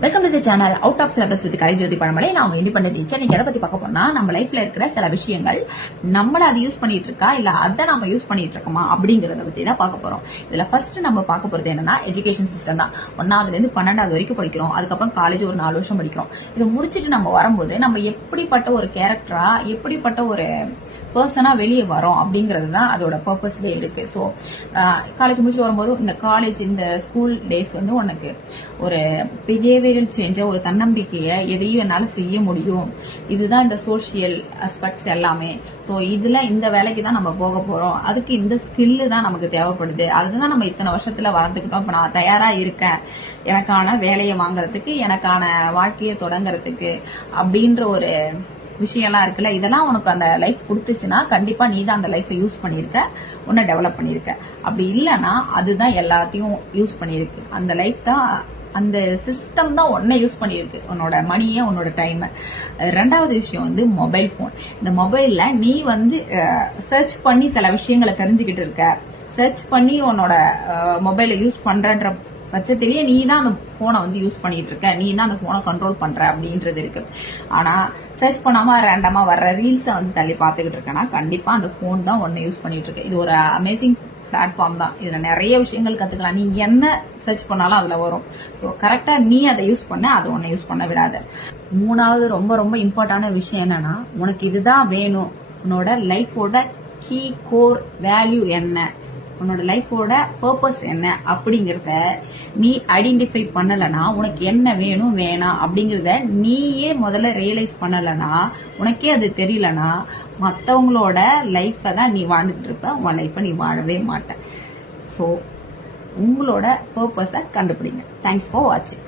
Welcome to the channel out of syllabus with Kalaijothi Pazhamalai. நான் உங்க independent teacher. நீங்க எதை பத்தி பார்க்க போனா, நம்ம லைஃப்ல இருக்கிற சில விஷயங்கள் நம்மள அதை யூஸ் பண்ணிட்டு இருக்கா இல்ல அதை நம்ம யூஸ் பண்ணிட்டு இருக்கோமா அப்படிங்கறத பத்தி தான் பார்க்க போறோம். இதுல ஃபர்ஸ்ட் நம்ம பார்க்க போறது என்னன்னா, எஜுகேஷன் சிஸ்டம் தான். 1ஆவதுல இருந்து 12வது வரைக்கும் படிக்கிறோம். அதுக்கப்புறம் காலேஜ் ஒரு 4 வருஷம் படிக்கிறோம். இதை முடிச்சுட்டு நம்ம வரும்போது நம்ம எப்படிப்பட்ட ஒரு கேரக்டரா, எப்படிப்பட்ட ஒரு பர்சனா வெளியே வரோம் அப்படிங்கிறது தான் அதோட பர்பஸ்லயே இருக்கு. ஸோ காலேஜ் முடிச்சுட்டு வரும்போது இந்த காலேஜ், இந்த ஸ்கூல் டேஸ் வந்து உனக்கு ஒரு பிஹேவியரல் சேஞ்ச, ஒரு தன்னம்பிக்கையை, எதையும் என்னால செய்ய முடியும், இதுதான் இந்த சோசியல் அஸ்பெக்ட்ஸ் எல்லாமே. ஸோ இதுல இந்த வேலைக்கு தான் நம்ம போக போறோம், அதுக்கு இந்த ஸ்கில்லு தான் நமக்கு தேவைப்படுது, அதுதான் நம்ம இத்தனை வருஷத்துல வளர்ந்துக்கிட்டோம். இப்ப நான் தயாரா இருக்கேன் எனக்கான வேலையை வாங்குறதுக்கு, எனக்கான வாழ்க்கையை தொடங்குறதுக்கு அப்படின்ற ஒரு விஷயம்லாம் இருக்குல்ல. இதெல்லாம் உனக்கு அந்த லைஃப் கொடுத்துச்சுன்னா கண்டிப்பா நீ தான் அந்த லைஃபை யூஸ் பண்ணிருக்க, உன்னை டெவலப் பண்ணிருக்க. அப்படி இல்லைன்னா அதுதான் எல்லாத்தையும் யூஸ் பண்ணிருக்கு. அந்த லைஃப் தான், அந்த சிஸ்டம் தான் உன்னை யூஸ் பண்ணிருக்கு, உன்னோட மணியை, உன்னோட டைமை. ரெண்டாவது விஷயம் வந்து மொபைல் போன். இந்த மொபைல்ல நீ வந்து சர்ச் பண்ணி சில விஷயங்களை தெரிஞ்சுக்கிட்டு இருக்க, சர்ச் பண்ணி உன்னோட மொபைலை யூஸ் பண்றன்ற பட்சத்திலேயே நீ தான் அந்த போனை வந்து யூஸ் பண்ணிட்டு இருக்க, நீ தான் அந்த போனை கண்ட்ரோல் பண்ற அப்படின்றது இருக்கு. ஆனா சர்ச் பண்ணாம ரேண்டமா வர்ற ரீல்ஸை வந்து தள்ளி பார்த்துக்கிட்டு இருக்கேன்னா கண்டிப்பா அந்த போன் தான் ஒன்னு யூஸ் பண்ணிட்டு இருக்கு. இது ஒரு அமேசிங் பிளாட்ஃபார்ம் தான். இதுல நிறைய விஷயங்கள் கத்துக்கலாம். நீ என்ன சர்ச் பண்ணாலும் அதுல வரும். ஸோ கரெக்டா நீ அதை யூஸ் பண்ண, அதை ஒன்னு யூஸ் பண்ண விடாத. 3வது ரொம்ப ரொம்ப இம்பார்ட்டான விஷயம் என்னன்னா, உனக்கு இதுதான் வேணும், உன்னோட லைஃபோட கீ கோர் வேல்யூ என்ன, உன்னோட லைஃபோட பர்பஸ் என்ன அப்படிங்கறத நீ ஐடென்டிஃபை பண்ணலனா, உனக்கு என்ன வேணும் வேணாம் அப்படிங்கறத நீயே முதல்ல ரியலைஸ் பண்ணலனா, உனக்கே அது தெரியலனா, மத்தவங்களோட லைஃப தான் நீ வாழ்ந்துட்டு இருப்ப, உன் லைஃப நீ வாழவே மாட்ட. ஸோ உங்களோட பர்பஸை கண்டுபிடிங்க. தேங்க்ஸ் ஃபார் வாட்சிங்.